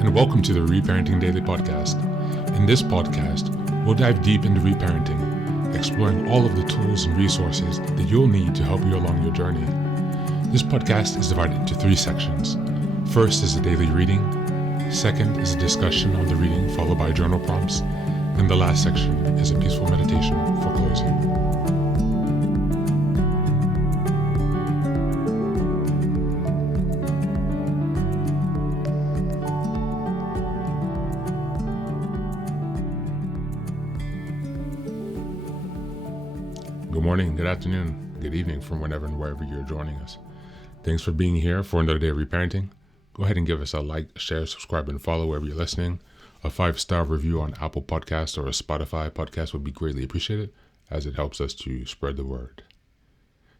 and welcome to the Reparenting Daily podcast. In this podcast, we'll dive deep into reparenting, exploring all of the tools and resources that you'll need to help you along your journey. This podcast is divided into 3 sections. First is a daily reading, second is a discussion on the reading followed by journal prompts, and the last section is a peaceful meditation for closing. Good morning, good afternoon, good evening from whenever and wherever you're joining us. Thanks for being here for another day of reparenting. Go ahead and give us a like, share, subscribe, and follow wherever you're listening. A 5-star review on Apple Podcasts or a Spotify podcast would be greatly appreciated, as it helps us to spread the word.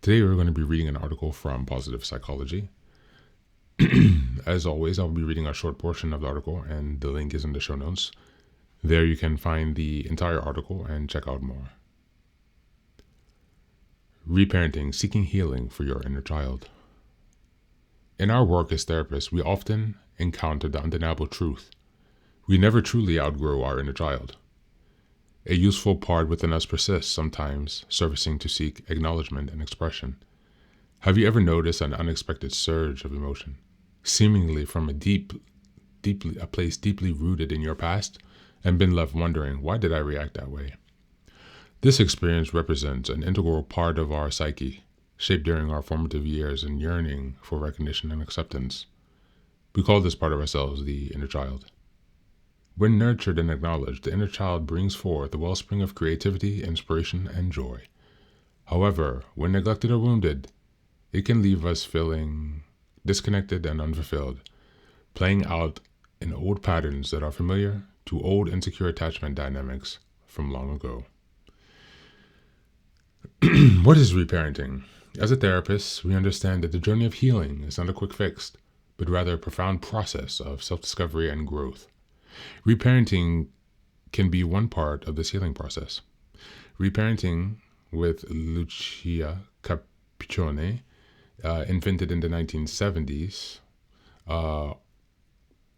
Today we're going to be reading an article from Positive Psychology. As always, I'll be reading a short portion of the article, and the link is in the show notes. There you can find the entire article and check out more. Reparenting, seeking healing for your inner child. In our work as therapists, we often encounter the undeniable truth. We never truly outgrow our inner child. A useful part within us persists, sometimes surfacing to seek acknowledgement and expression. Have you ever noticed an unexpected surge of emotion, seemingly from a place deeply rooted in your past, and been left wondering, why did I react that way? This experience represents an integral part of our psyche, shaped during our formative years and yearning for recognition and acceptance. We call this part of ourselves the inner child. When nurtured and acknowledged, the inner child brings forth a wellspring of creativity, inspiration, and joy. However, when neglected or wounded, it can leave us feeling disconnected and unfulfilled, playing out in old patterns that are familiar to old insecure attachment dynamics from long ago. What is reparenting? As a therapist, we understand that the journey of healing is not a quick fix, but rather a profound process of self-discovery and growth. Reparenting can be one part of this healing process. Reparenting with Lucia Capiccione, invented in the 1970s,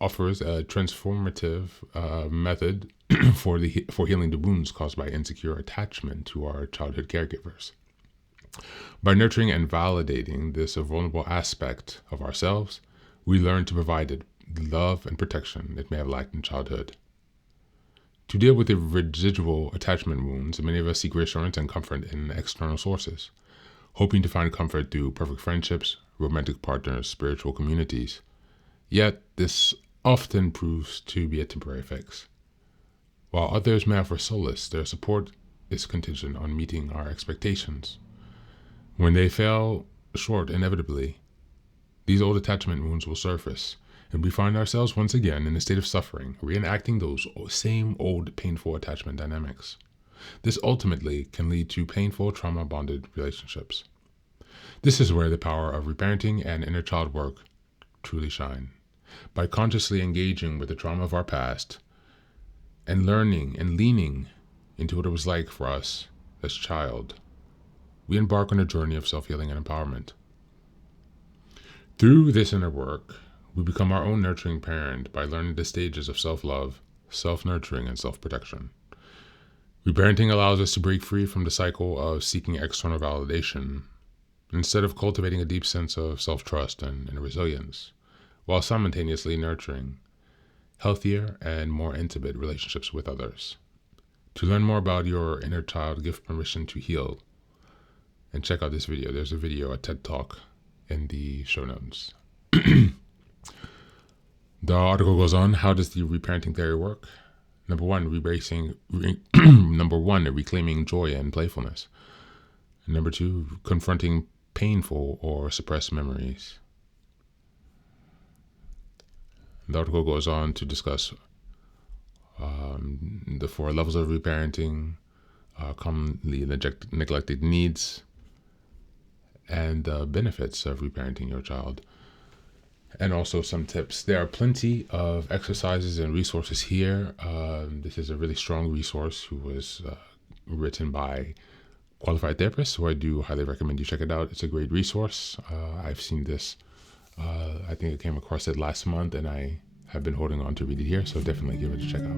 offers a transformative method for healing the wounds caused by insecure attachment to our childhood caregivers. By nurturing and validating this vulnerable aspect of ourselves, we learn to provide it love and protection it may have lacked in childhood. To deal with the residual attachment wounds, many of us seek reassurance and comfort in external sources, hoping to find comfort through perfect friendships, romantic partners, spiritual communities. Yet, this often proves to be a temporary fix. While others may offer solace, their support is contingent on meeting our expectations. When they fall short inevitably, these old attachment wounds will surface, and we find ourselves once again in a state of suffering, reenacting those same old painful attachment dynamics. This ultimately can lead to painful trauma-bonded relationships. This is where the power of reparenting and inner child work truly shine. By consciously engaging with the trauma of our past and learning and leaning into what it was like for us as a child, we embark on a journey of self-healing and empowerment. Through this inner work, we become our own nurturing parent by learning the stages of self-love, self-nurturing, and self-protection. Reparenting allows us to break free from the cycle of seeking external validation, instead of cultivating a deep sense of self-trust and resilience, while simultaneously nurturing healthier and more intimate relationships with others. To learn more about your inner child, give permission to heal, and check out this video. There's a video, a TED Talk, in the show notes. The article goes on. How does the reparenting theory work? Number one, reclaiming joy and playfulness. Number 2, confronting painful or suppressed memories. The article goes on to discuss the 4 levels of reparenting, commonly neglected needs, and the benefits of reparenting your child, and also some tips. There are plenty of exercises and resources here. This is a really strong resource who was written by qualified therapists, so I do highly recommend you check it out. It's a great resource. I've seen this. I think I came across it last month, and I I've been holding on to read it here, so definitely give it a check out.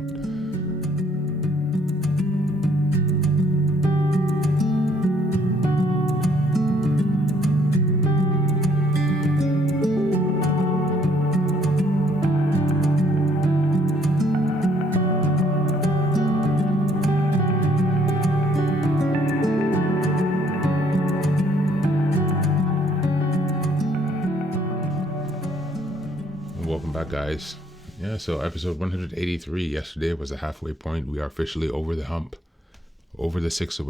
Welcome back, guys. Yeah, so episode 183. Yesterday was the halfway point. We are officially over the hump, over the 6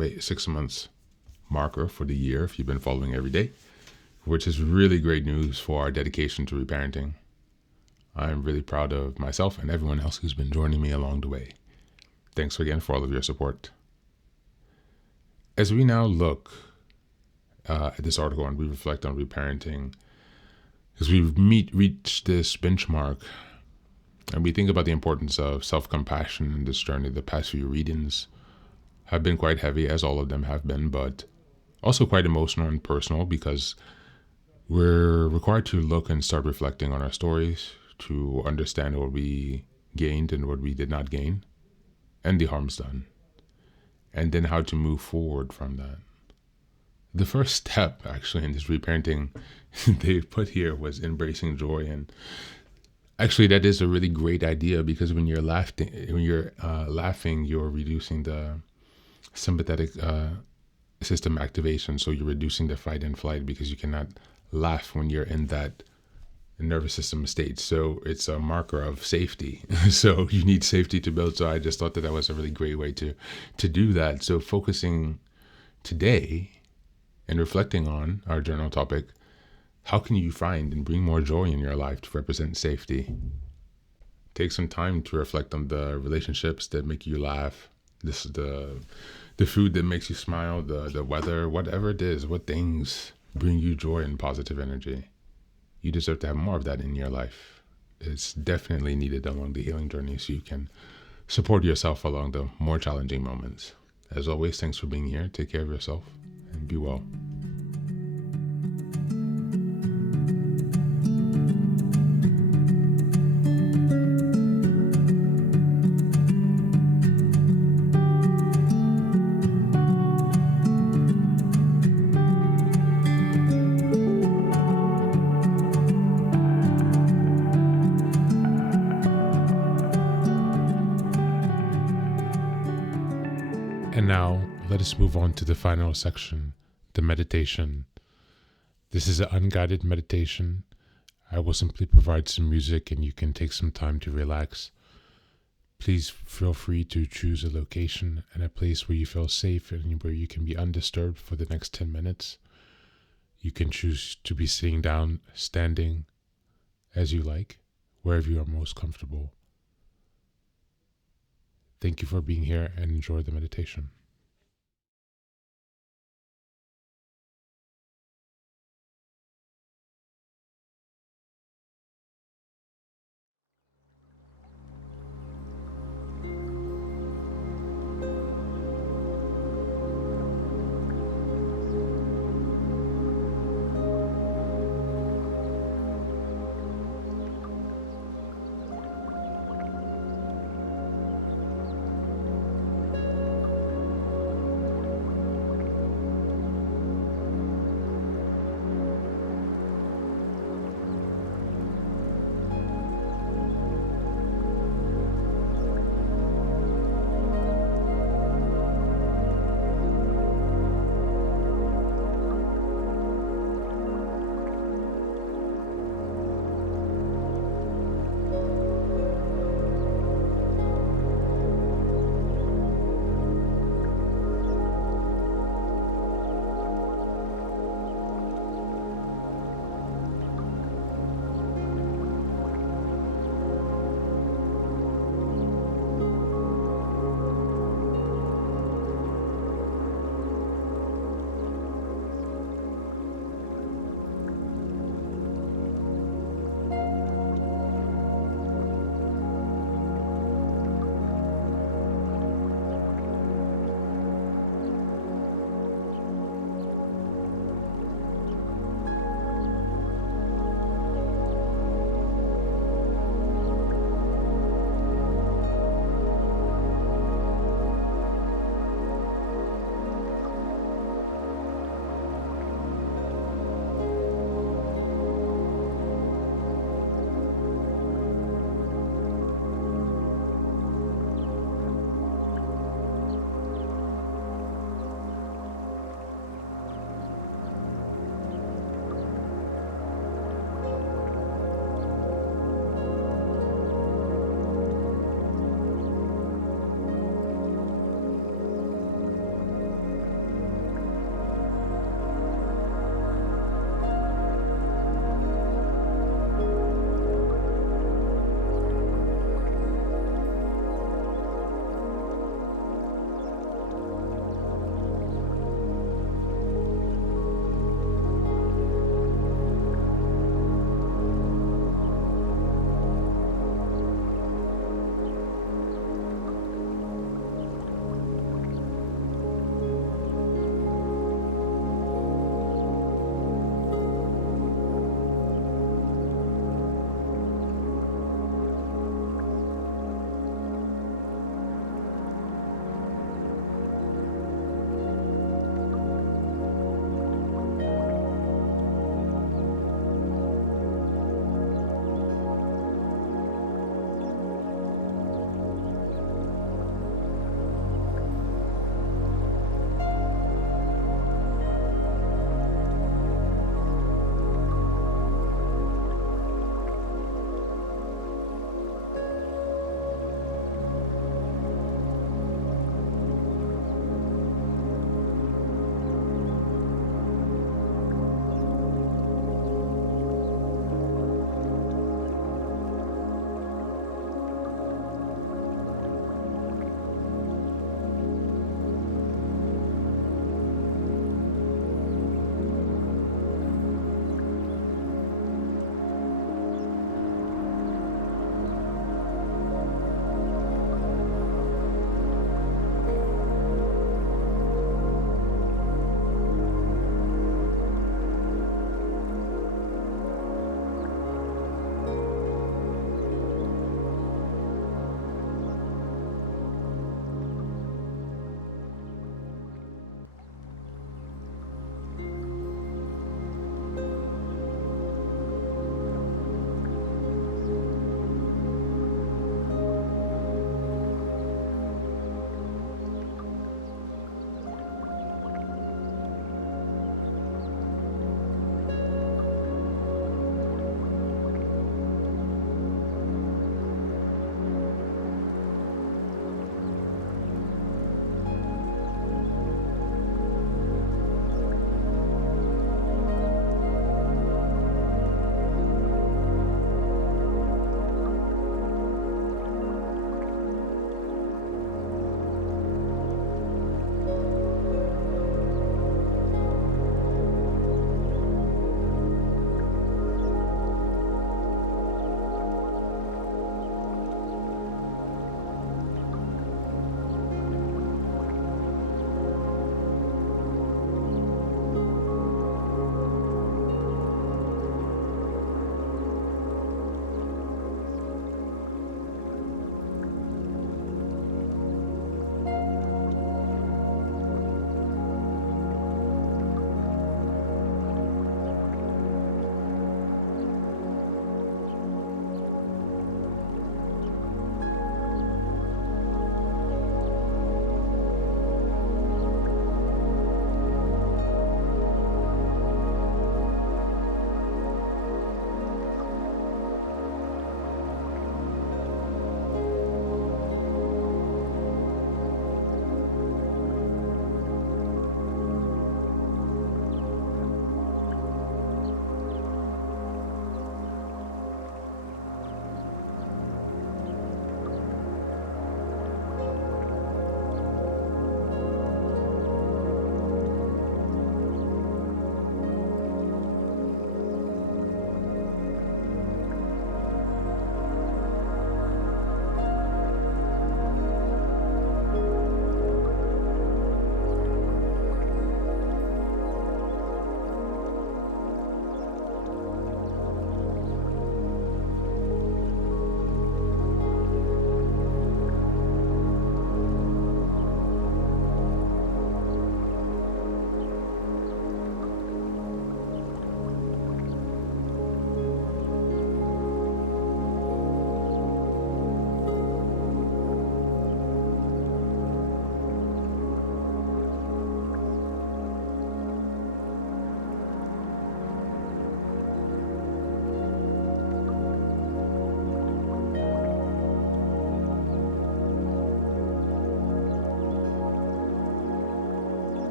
months marker for the year, if you've been following every day, which is really great news for our dedication to reparenting. I'm really proud of myself and everyone else who's been joining me along the way. Thanks again for all of your support. As we now look at this article and we reflect on reparenting, as we reach this benchmark and we think about the importance of self-compassion in this journey, the past few readings have been quite heavy, as all of them have been, but also quite emotional and personal, because we're required to look and start reflecting on our stories to understand what we gained and what we did not gain and the harms done, and then how to move forward from that. The first step, actually, in this reparenting they put here was embracing joy, and actually, that is a really great idea, because when you're laughing, you're reducing the sympathetic system activation. So you're reducing the fight and flight, because you cannot laugh when you're in that nervous system state. So it's a marker of safety. So you need safety to build. So I just thought that was a really great way to do that. So focusing today and reflecting on our journal topic, how can you find and bring more joy in your life to represent safety? Take some time to reflect on the relationships that make you laugh, the food that makes you smile, the weather, whatever it is, what things bring you joy and positive energy. You deserve to have more of that in your life. It's definitely needed along the healing journey, so you can support yourself along the more challenging moments. As always, thanks for being here. Take care of yourself and be well. And now, let us move on to the final section, the meditation. This is an unguided meditation. I will simply provide some music and you can take some time to relax. Please feel free to choose a location and a place where you feel safe and where you can be undisturbed for the next 10 minutes. You can choose to be sitting down, standing, as you like, wherever you are most comfortable. Thank you for being here and enjoy the meditation.